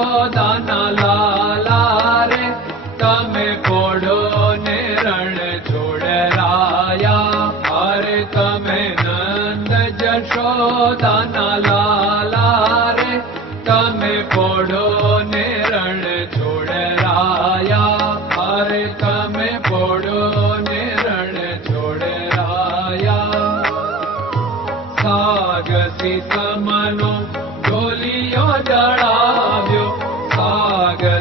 જશોદાના લાલા રે તમે પોડો ને રણ છોડરાયા અરે તમે નંદ જશોદાના લાલા રે તમે પોડો ને રણ છોડરાયા અરે તમે પોડો ને રણ છોડરાયા સાગસી સમનો ઢોલિયો ડળાવ્યો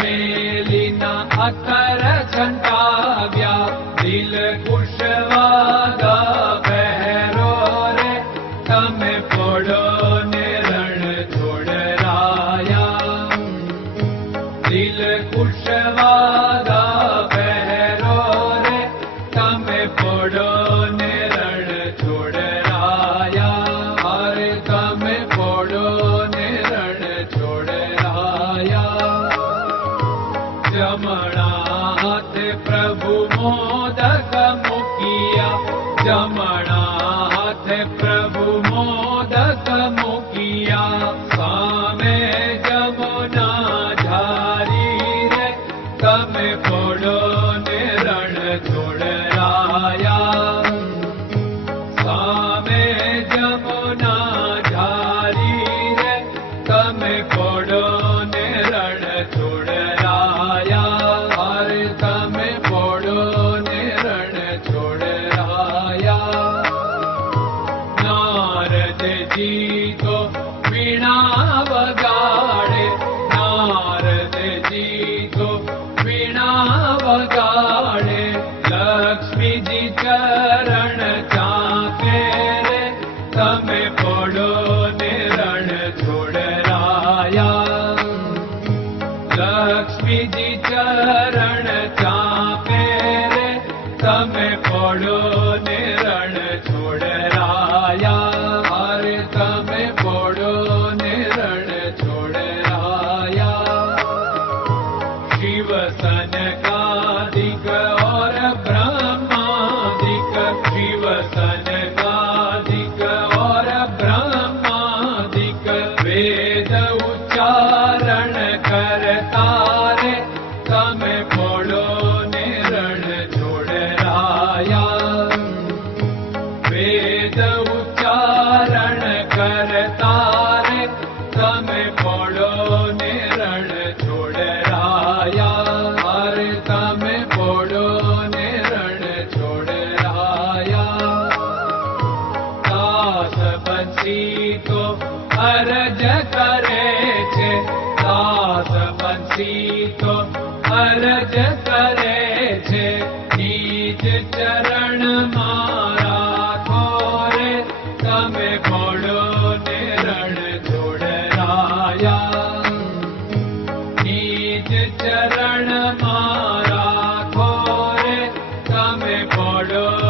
मेलिना अर चावल मुख्या जमणा વગાડે લક્ષ્મીજી ચરણ ચાકે રે તમે પોડો ને રણ છોડરાયા લક્ષ્મીજી ચરણ ચાપે રે તમે પોડો ीतो हीज चरण मारा खोरे तमे बोडो निर राया। चरण मारा खोरे तमे बोडो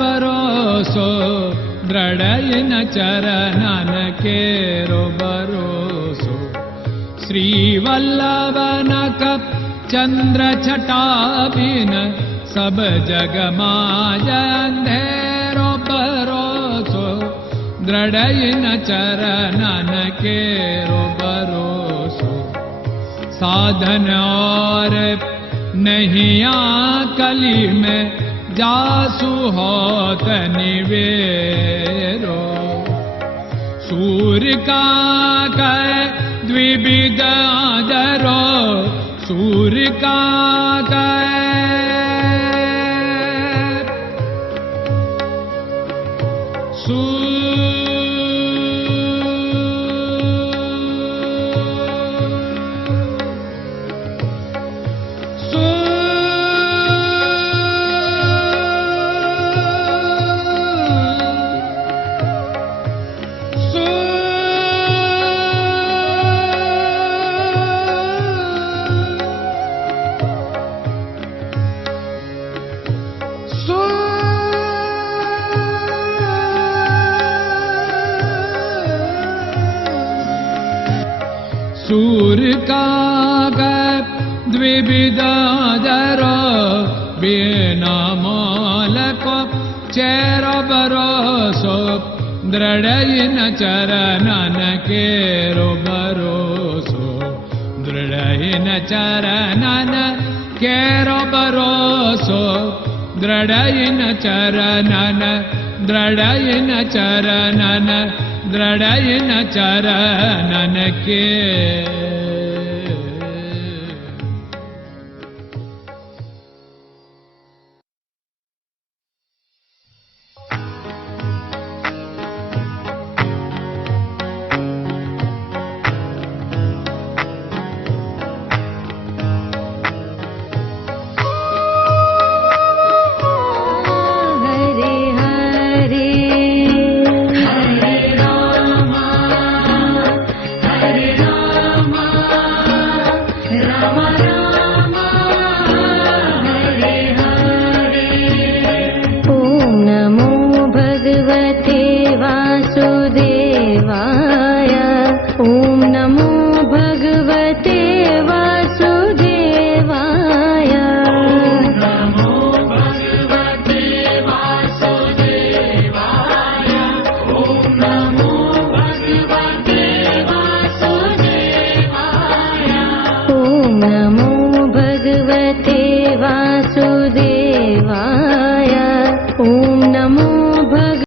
भरोसो द्रडय चरणन चरन केरो भरोसो श्री वल्लभ चन्द्रटाबिन सब जगमाजेरो भरोसो द्रडय न चरन केरो भरोसो साधन और नहलि मे जासु होत निवेरो। सूर्य का कै द्विविध आदरो। सूर्य कै सूर्य का चेर बरोसो दृढयिन चरणन केरो दृढयिन चरणन केरो दृढयिन चरणन दृढयिन चरणन ದೃಢಯನ ಚರಣನಕ್ಕೆ भगवते